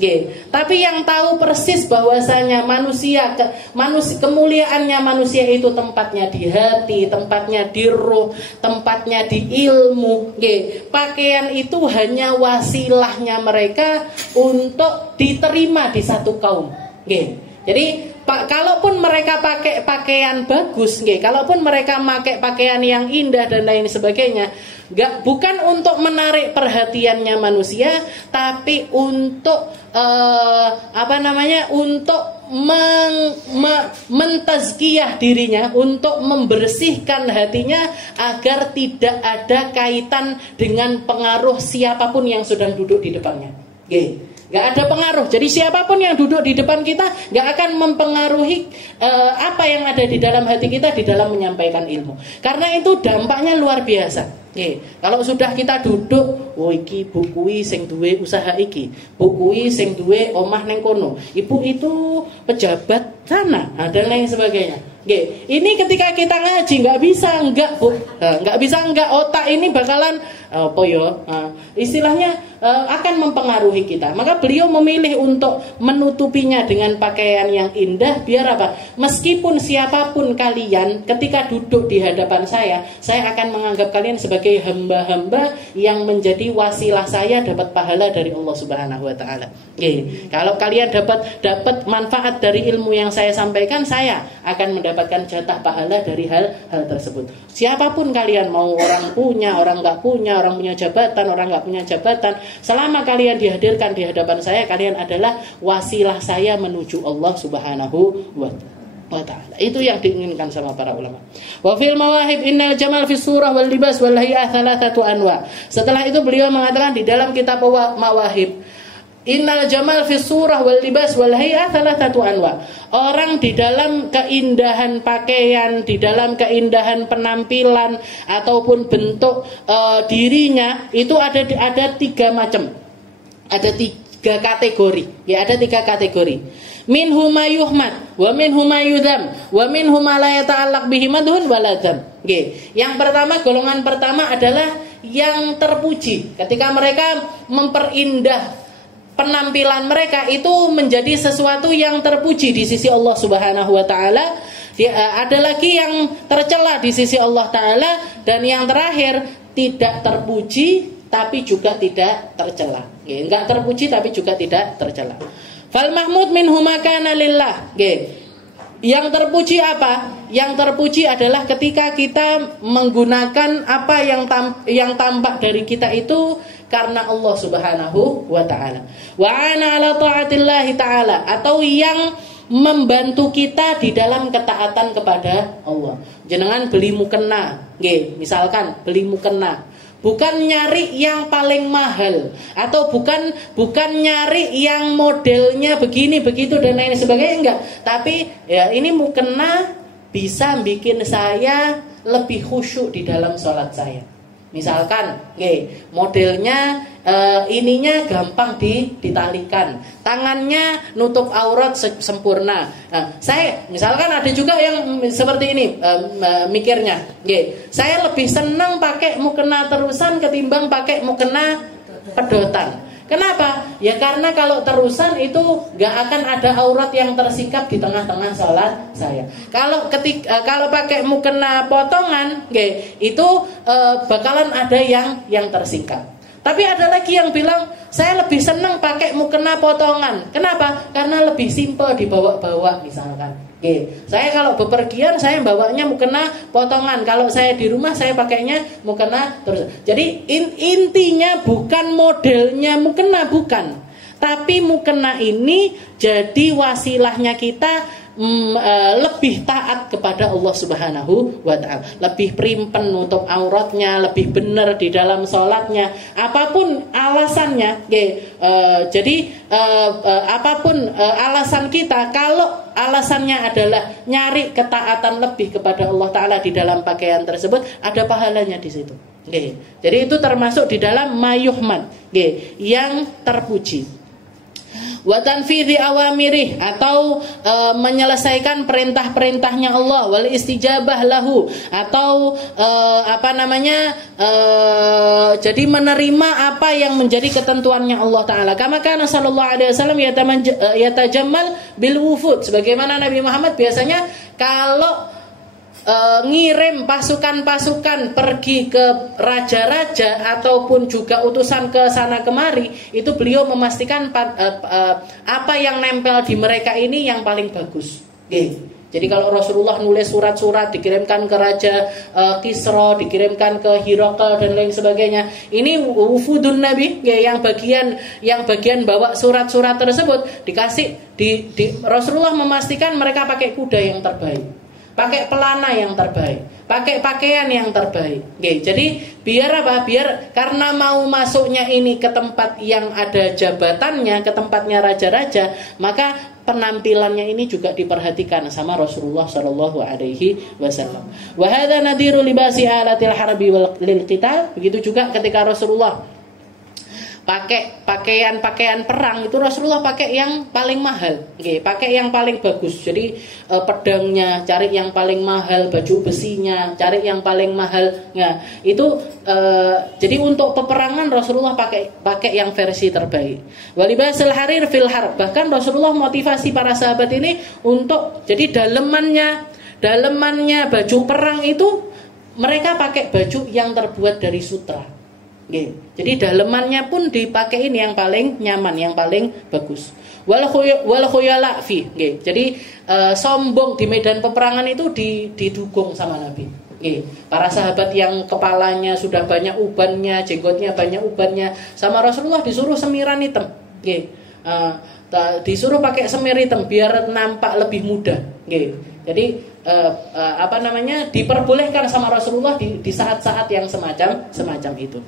Tapi yang tahu persis bahwasanya kemuliaannya manusia itu tempatnya di hati, tempatnya di ruh, tempatnya di ilmu. Pakaian itu hanya wasilahnya mereka untuk diterima di satu kaum. Jadi kalaupun mereka pakai pakaian bagus, kalaupun mereka pakai pakaian yang indah dan lain sebagainya, bukan untuk menarik perhatiannya manusia, tapi untuk untuk mentazkiyah dirinya, untuk membersihkan hatinya agar tidak ada kaitan dengan pengaruh siapapun yang sedang duduk di depannya. Gak ada pengaruh. Jadi siapapun yang duduk di depan kita gak akan mempengaruhi apa yang ada di dalam hati kita di dalam menyampaikan ilmu. Karena itu dampaknya luar biasa. Kalau sudah kita duduk, iki bu kuwi sing duwe usaha iki, bu kuwi sing duwe omah neng kono, ibu itu pejabat sana, dan lain sebagainya. Ini ketika kita ngaji nggak bisa enggak, Bu. Nggak bisa enggak, otak ini bakalan istilahnya akan mempengaruhi kita. Maka beliau memilih untuk menutupinya dengan pakaian yang indah, biar apa? Meskipun siapapun kalian ketika duduk di hadapan saya akan menganggap kalian sebagai hamba-hamba yang menjadi wasilah saya dapat pahala dari Allah Subhanahu wa taala. Kalau kalian dapat manfaat dari ilmu yang saya sampaikan, saya akan mendapatkan jatah pahala dari hal tersebut. Siapapun kalian, mau orang punya, orang nggak punya, orang punya jabatan, orang nggak punya jabatan, selama kalian dihadirkan di hadapan saya, kalian adalah wasilah saya menuju Allah Subhanahu wa ta'ala. Itu yang diinginkan sama para ulama. Wa fil mawahib innal jamal fis surah wal libas wal hay'ah thalathatu anwa. Setelah itu beliau mengatakan di dalam kitab mawahib, innal jamal fis surah wal libas wal hay'ah thalathatu anwa. Orang di dalam keindahan pakaian, di dalam keindahan penampilan ataupun bentuk dirinya itu ada 3 macam. Ada 3 kategori. Ada 3 kategori. Minhum ma yuhmad wa minhum ma yudham wa minhum ma la yata'allaq bihi madhun wa ladham. Yang pertama, golongan pertama adalah yang terpuji. Ketika mereka memperindah penampilan mereka, itu menjadi sesuatu yang terpuji di sisi Allah Subhanahu wa taala. Ada lagi yang tercela di sisi Allah taala, dan yang terakhir tidak terpuji tapi juga tidak tercela. Enggak terpuji tapi juga tidak tercela. Fal mahmud minhu makana lillah. Yang terpuji apa? Yang terpuji adalah ketika kita menggunakan apa yang tampak dari kita itu karena Allah Subhanahu wa taala. Wa ana ala taatillah taala, atau yang membantu kita di dalam ketaatan kepada Allah. Jenengan beli mukena, misalkan beli mukena, bukan nyari yang paling mahal, atau bukan nyari yang modelnya begini begitu dan lain sebagainya, enggak. Tapi ya ini mukena bisa bikin saya lebih khusyuk di dalam sholat saya. Misalkan, modelnya ininya gampang ditalikan, tangannya nutup aurat sempurna. Saya misalkan ada juga yang seperti ini mikirnya, saya lebih senang pakai mukena terusan ketimbang pakai mukena pedotan. Kenapa? Ya karena kalau terusan itu gak akan ada aurat yang tersikap di tengah-tengah sholat saya. Kalau pakai mukena potongan, itu bakalan ada yang tersikap. Tapi ada lagi yang bilang saya lebih senang pakai mukena potongan. Kenapa? Karena lebih simpel dibawa-bawa misalkan. Saya kalau bepergian saya bawanya mukena potongan. Kalau saya di rumah saya pakainya mukena terus. Jadi intinya bukan modelnya mukena, bukan. Tapi mukena ini jadi wasilahnya kita lebih taat kepada Allah Subhanahu wa ta'ala, lebih primpen untuk auratnya, lebih benar di dalam sholatnya, apapun alasannya. Jadi apapun alasan kita, kalau alasannya adalah nyari ketaatan lebih kepada Allah Ta'ala di dalam pakaian tersebut, ada pahalanya di situ. Jadi itu termasuk di dalam mayuhman, yang terpuji. wa tanfidhi awamirih, atau menyelesaikan perintah-perintahnya Allah, wal istijabah lahu, atau jadi menerima apa yang menjadi ketentuannya Allah Ta'ala. Kama kana sallallahu alaihi wasallam yatajammal bil wufud, sebagaimana Nabi Muhammad biasanya kalau ngirim pasukan-pasukan pergi ke raja-raja ataupun juga utusan ke sana kemari, itu beliau memastikan apa yang nempel di mereka ini yang paling bagus. Jadi kalau Rasulullah nulis surat-surat dikirimkan ke Raja Kisra, dikirimkan ke Hirakal dan lain sebagainya, ini wufudun Nabi, yang bagian bawa surat-surat tersebut dikasih Rasulullah memastikan mereka pakai kuda yang terbaik, pakai pelana yang terbaik, pakai pakaian yang terbaik. Jadi biar apa? Biar karena mau masuknya ini ke tempat yang ada jabatannya, ke tempatnya raja-raja, maka penampilannya ini juga diperhatikan sama Rasulullah Shallallahu Alaihi Wasallam. Wa hadza nadiru libasi alatil harbi lil qital. Begitu juga ketika Rasulullah pakai pakaian perang, itu Rasulullah pakai yang paling mahal, pakai yang paling bagus. Jadi pedangnya cari yang paling mahal, baju besinya cari yang paling mahal. Nah, itu jadi untuk peperangan Rasulullah pakai yang versi terbaik. Walibasul harir fil harb. Bahkan Rasulullah motivasi para sahabat ini untuk jadi dalemannya baju perang itu mereka pakai baju yang terbuat dari sutra. Jadi dalemannya pun dipakein yang paling nyaman, yang paling bagus. Wal khuyala fi. Jadi sombong di medan peperangan itu didukung sama Nabi. Para sahabat yang kepalanya sudah banyak ubannya, jenggotnya banyak ubannya, sama Rasulullah disuruh semiran hitam. Disuruh pakai semir hitam biar nampak lebih muda. Jadi diperbolehkan sama Rasulullah di saat-saat yang semacam itu.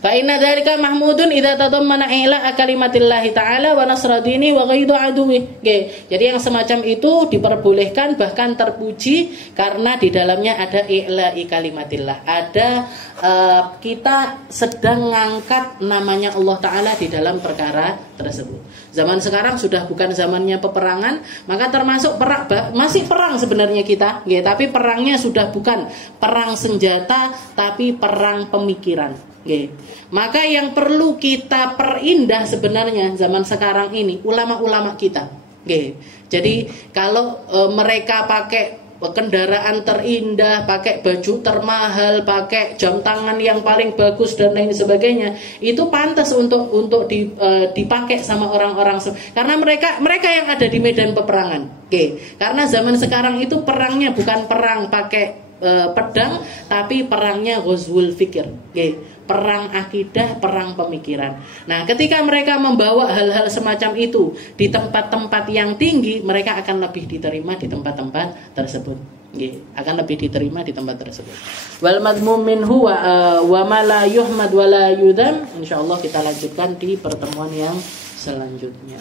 Fa inna dzalika mahmudun idza tadammana ila kalimatillahi ta'ala wa nasra dini wa ghaidu aduwi. Jadi yang semacam itu diperbolehkan, bahkan terpuji karena di dalamnya ada i'la'i kalimatillah. Ada kita sedang ngangkat namanya Allah Ta'ala di dalam perkara tersebut. Zaman sekarang sudah bukan zamannya peperangan, maka termasuk masih perang sebenarnya kita, tapi perangnya sudah bukan perang senjata, tapi perang pemikiran. Maka yang perlu kita perindah sebenarnya zaman sekarang ini ulama-ulama kita. Jadi kalau mereka pakai kendaraan terindah, pakai baju termahal, pakai jam tangan yang paling bagus dan lain sebagainya, itu pantas untuk dipakai sama orang-orang, karena mereka yang ada di medan peperangan. Karena zaman sekarang itu perangnya bukan perang pakai pedang, tapi perangnya ghazwul fikir, perang akidah, perang pemikiran. Nah, ketika mereka membawa hal-hal semacam itu di tempat-tempat yang tinggi, mereka akan lebih diterima di tempat-tempat tersebut. Akan lebih diterima di tempat tersebut. Wal madmum minhu wa ma la yuhmad wa la yudam. Insyaallah kita lanjutkan di pertemuan yang selanjutnya.